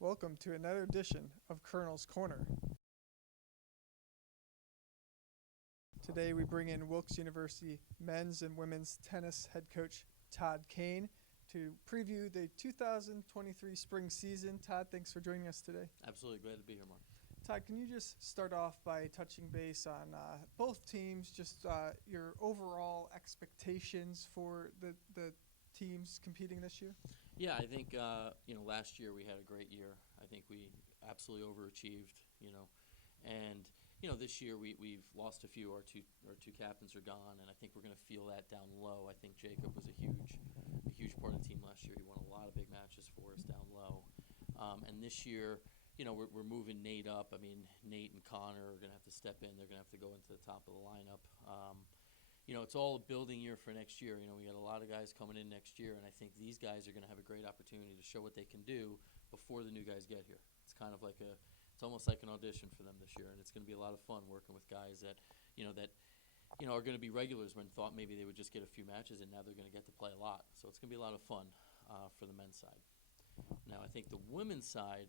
Welcome to another edition of Colonel's Corner. Today we bring in Wilkes University men's and women's tennis head coach Todd Kane to preview the 2023 spring season. Todd, thanks for joining us today. Absolutely, glad to be here, Mark. Todd, can you just start off by touching base on both teams, just your overall expectations for the teams competing this year? Yeah, I think last year we had a great year. I think we absolutely overachieved. And this year we've lost a few. Our two captains are gone, and I think we're going to feel that down low. I think Jacob was a huge part of the team last year. He won a lot of big matches for us down low. And this year, we're moving Nate up. I mean, Nate and Connor are going to have to step in. They're going to have to go into the top of the lineup. It's all a building year for next year. We got a lot of guys coming in next year, and I think these guys are going to have a great opportunity to show what they can do before the new guys get here. It's kind of like it's almost like an audition for them this year, and it's going to be a lot of fun working with guys that are going to be regulars when thought maybe they would just get a few matches, and now they're going to get to play a lot. So it's going to be a lot of fun for the men's side. Now, I think the women's side,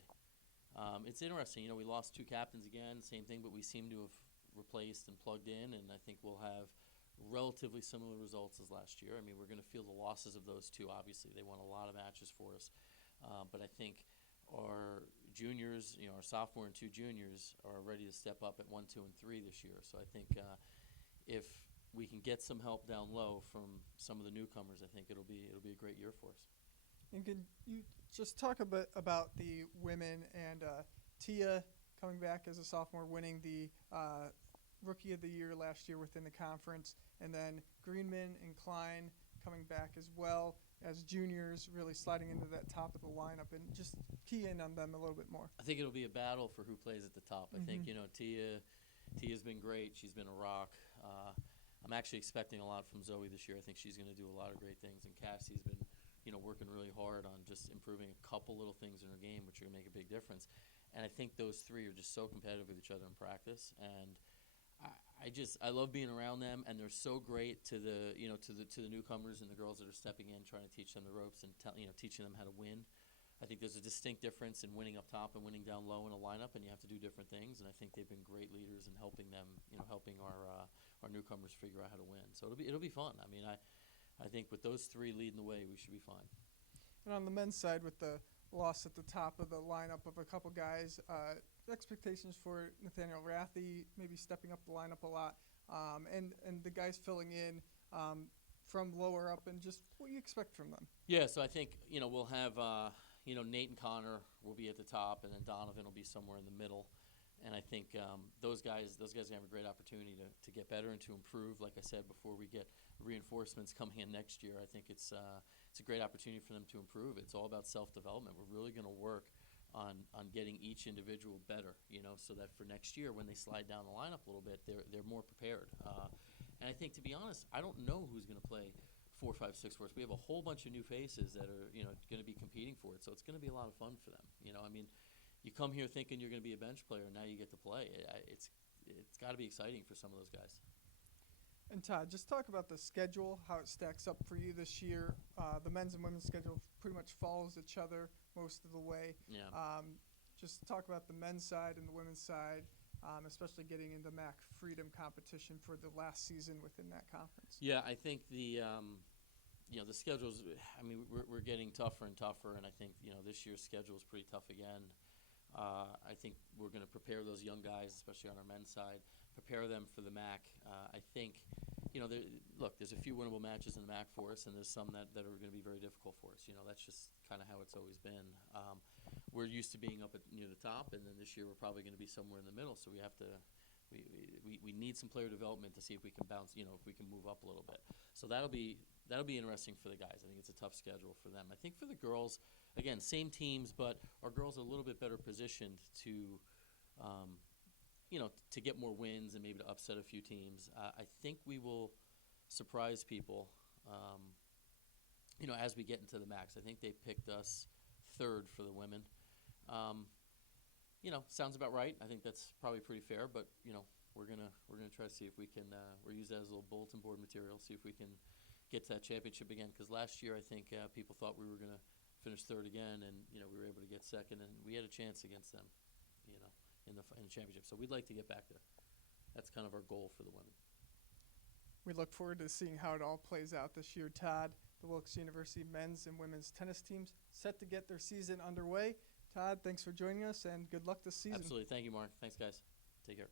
it's interesting. We lost two captains again, same thing, but we seem to have replaced and plugged in, and I think we'll have relatively similar results as last year. I mean, we're going to feel the losses of those two. Obviously, they won a lot of matches for us, but I think our juniors, our sophomore and two juniors, are ready to step up at 1, 2, and 3 this year. So I think if we can get some help down low from some of the newcomers, I think it'll be a great year for us. And can you just talk a bit about the women and Tia coming back as a sophomore, winning the Rookie of the Year last year within the conference, and then Greenman and Klein coming back as well as juniors, really sliding into that top of the lineup, and just key in on them a little bit more. I think it'll be a battle for who plays at the top. I think, Tia's been great. She's been a rock. I'm actually expecting a lot from Zoe this year. I think she's going to do a lot of great things, and Cassie's been working really hard on just improving a couple little things in her game, which are going to make a big difference. And I think those three are just so competitive with each other in practice, and I love being around them, and they're so great to the newcomers and the girls that are stepping in, trying to teach them the ropes and teaching them how to win. I think there's a distinct difference in winning up top and winning down low in a lineup, and you have to do different things. And I think they've been great leaders in helping them, helping our newcomers figure out how to win. So it'll be fun. I mean, I think with those three leading the way, we should be fine. And on the men's side, with the loss at the top of the lineup of a couple guys, expectations for Nathaniel Rathy maybe stepping up the lineup a lot, and the guys filling in from lower up, and just what you expect from them. Yeah, so I think we'll have Nate and Connor will be at the top, and then Donovan will be somewhere in the middle. And I think those guys are going to have a great opportunity to get better and to improve. Like I said, before we get reinforcements coming in next year, I think it's a great opportunity for them to improve. It's all about self-development. We're really going to work on getting each individual better, so that for next year when they slide down the lineup a little bit, they're more prepared. And I think, to be honest, I don't know who's going to play 4, 5, 6 for us. We have a whole bunch of new faces that are going to be competing for it, so it's going to be a lot of fun for them. I mean, you come here thinking you're going to be a bench player, and now you get to play. It's got to be exciting for some of those guys. And Todd, just talk about the schedule, how it stacks up for you this year. The men's and women's schedule pretty much follows each other most of the way. Yeah. Just talk about the men's side and the women's side, especially getting into MAC Freedom competition for the last season within that conference. Yeah, I think the schedules. I mean, we're getting tougher and tougher, and I think this year's schedule is pretty tough again. I think we're going to prepare those young guys, especially on our men's side, prepare them for the MAC. I think, there's a few winnable matches in the MAC for us, and there's some that are going to be very difficult for us. That's just kind of how it's always been. We're used to being up near the top, and then this year we're probably going to be somewhere in the middle. So we have to, we need some player development to see if we can bounce, if we can move up a little bit. So that'll be interesting for the guys. I think it's a tough schedule for them. I think for the girls, again, same teams, but our girls are a little bit better positioned to get more wins and maybe to upset a few teams. I think we will surprise people, as we get into the MACs. I think they picked us 3rd for the women. Sounds about right. I think that's probably pretty fair, but we're gonna try to see if we can. We're use that as a little bulletin board material. See if we can get to that championship again. Because last year, I think people thought we were gonna finished third again, and we were able to get second, and we had a chance against them, in the championship. So we'd like to get back there. That's kind of our goal for the women. We look forward to seeing how it all plays out this year, Todd. The Wilkes University men's and women's tennis teams set to get their season underway. Todd, thanks for joining us, and good luck this season. Absolutely. Thank you, Mark. Thanks, guys. Take care.